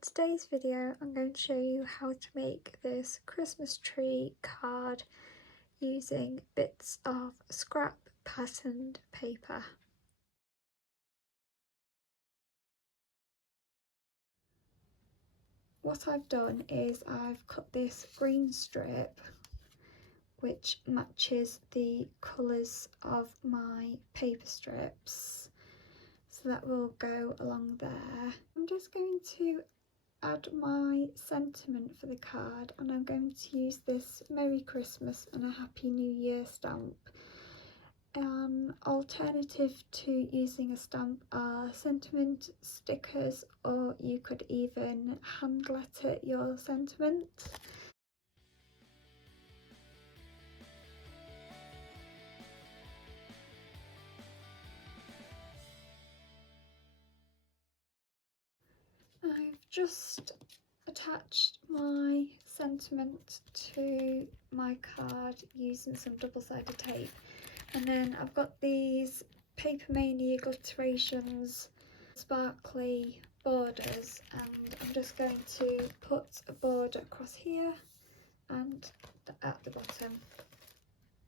In today's video I'm going to show you how to make this Christmas tree card using bits of scrap patterned paper. What I've done is I've cut this green strip which matches the colours of my paper strips, so that will go along there. I'm just going to add my sentiment for the card, and I'm going to use this Merry Christmas and a Happy New Year stamp. An alternative to using a stamp are sentiment stickers, or you could even hand letter your sentiment. I've just attached my sentiment to my card using some double-sided tape, and then I've got these Paper Mania Gliterations sparkly borders, and I'm just going to put a border across here and at the bottom,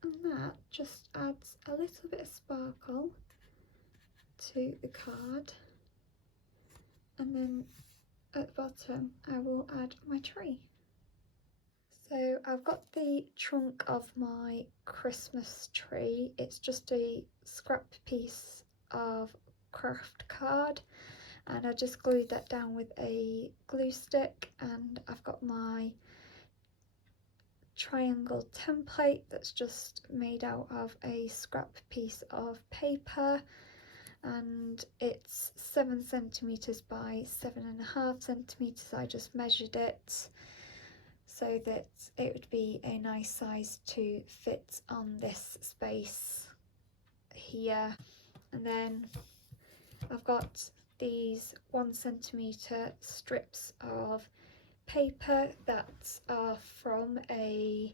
and that just adds a little bit of sparkle to the card. And then at the bottom I will add my tree. So I've got the trunk of my Christmas tree. It's just a scrap piece of craft card, and I just glued that down with a glue stick, and I've got my triangle template that's just made out of a scrap piece of paper, and it's 7 centimeters by 7.5 centimeters. I just measured it so that it would be a nice size to fit on this space here. And then I've got these 1 centimeter strips of paper that are from a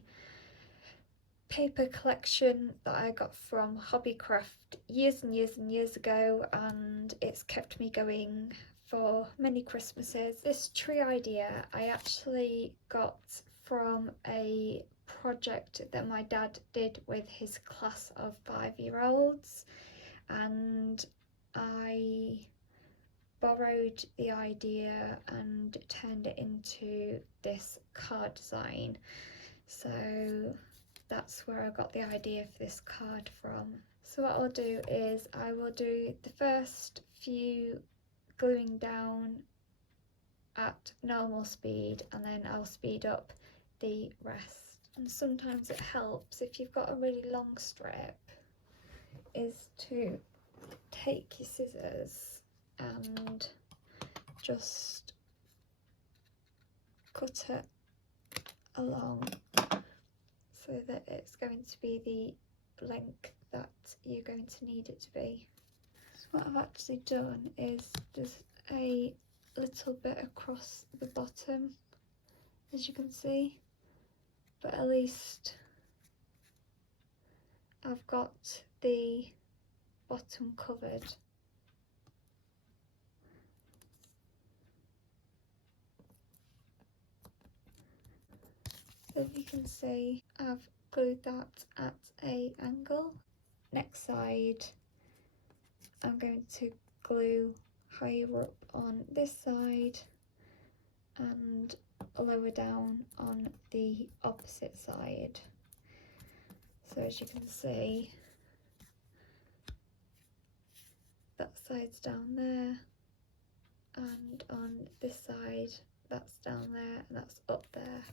paper collection that I got from Hobbycraft years and years and years ago, and it's kept me going for many Christmases. This tree idea I actually got from a project that my dad did with his class of 5-year-olds, and I borrowed the idea and turned it into this card design. So that's where I got the idea for this card from. So what I'll do is I will do the first few gluing down at normal speed, and then I'll speed up the rest. And sometimes it helps, if you've got a really long strip, is to take your scissors and just cut it along so that it's going to be the length that you're going to need it to be. So what I've actually done is just a little bit across the bottom, as you can see, but at least I've got the bottom covered. So you can see I've glued that at an angle. Next side I'm going to glue higher up on this side and lower down on the opposite side. So as you can see, that side's down there, and on this side that's down there and that's up there.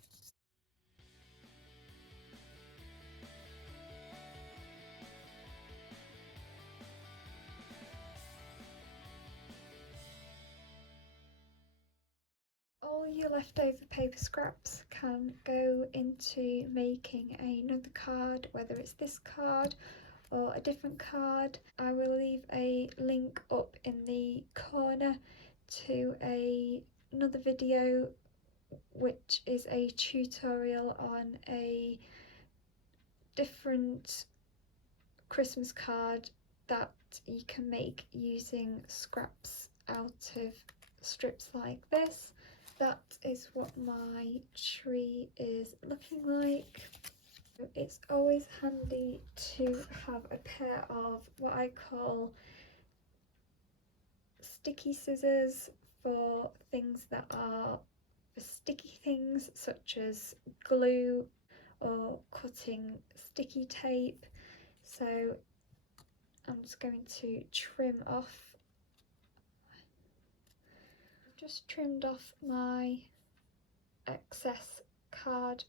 All your leftover paper scraps can go into making another card, whether it's this card or a different card. I will leave a link up in the corner to another video which is a tutorial on a different Christmas card that you can make using scraps out of strips like this. that is what my tree is looking like. It's always handy to have a pair of what I call sticky scissors for things that are for sticky things such as glue or cutting sticky tape. So I'm just going to trim off. I've just trimmed off my excess card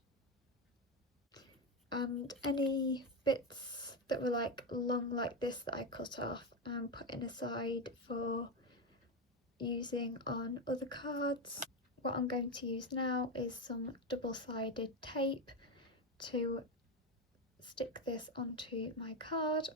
and any bits that were like long like this that I cut off and putting aside for using on other cards. What I'm going to use now is some double-sided tape to stick this onto my card.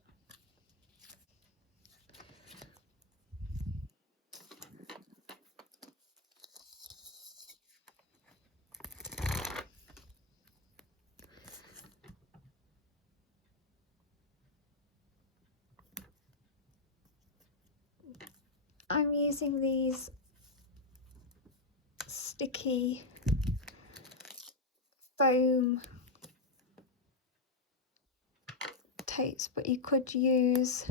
I'm using these sticky foam tapes, but you could use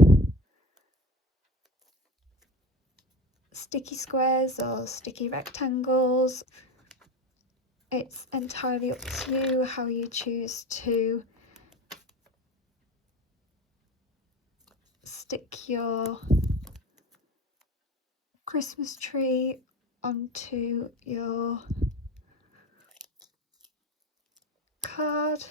sticky squares or sticky rectangles. It's entirely up to you how you choose to stick your Christmas tree onto your card.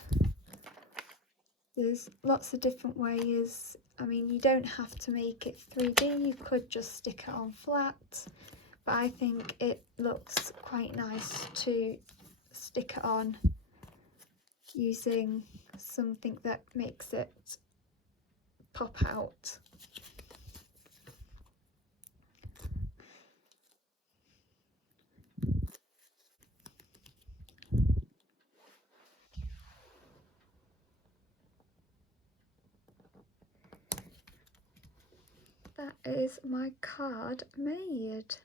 There's lots of different ways. I mean, you don't have to make it 3D, you could just stick it on flat, but I think it looks quite nice to stick it on using something that makes it pop out. That is my card made,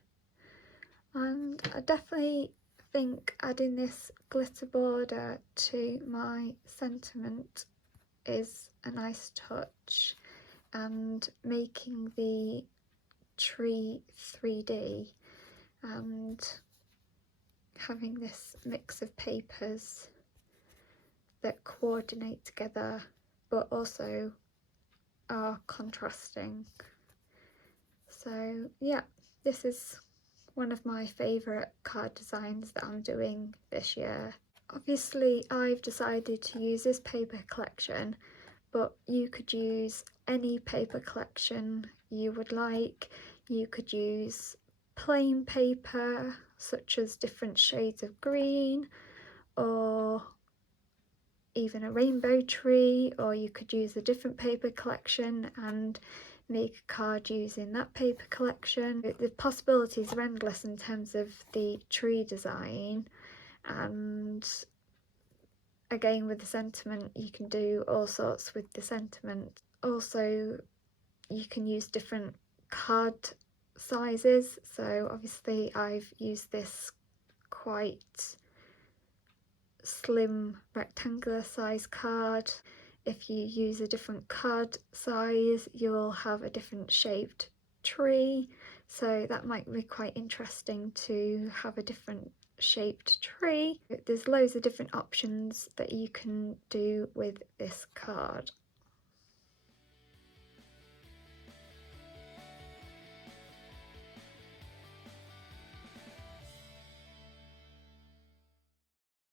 and I definitely think adding this glitter border to my sentiment is a nice touch, and making the tree 3D and having this mix of papers that coordinate together but also are contrasting. So yeah, this is one of my favourite card designs that I'm doing this year. Obviously I've decided to use this paper collection, but you could use any paper collection you would like. You could use plain paper such as different shades of green, or even a rainbow tree, or you could use a different paper collection and make a card using that paper collection. The possibilities are endless in terms of the tree design, and again with the sentiment you can do all sorts with the sentiment. Also you can use different card sizes, so obviously I've used this quite slim rectangular size card. If you use a different card size you'll have a different shaped tree, so that might be quite interesting to have a different shaped tree. There's loads of different options that you can do with this card.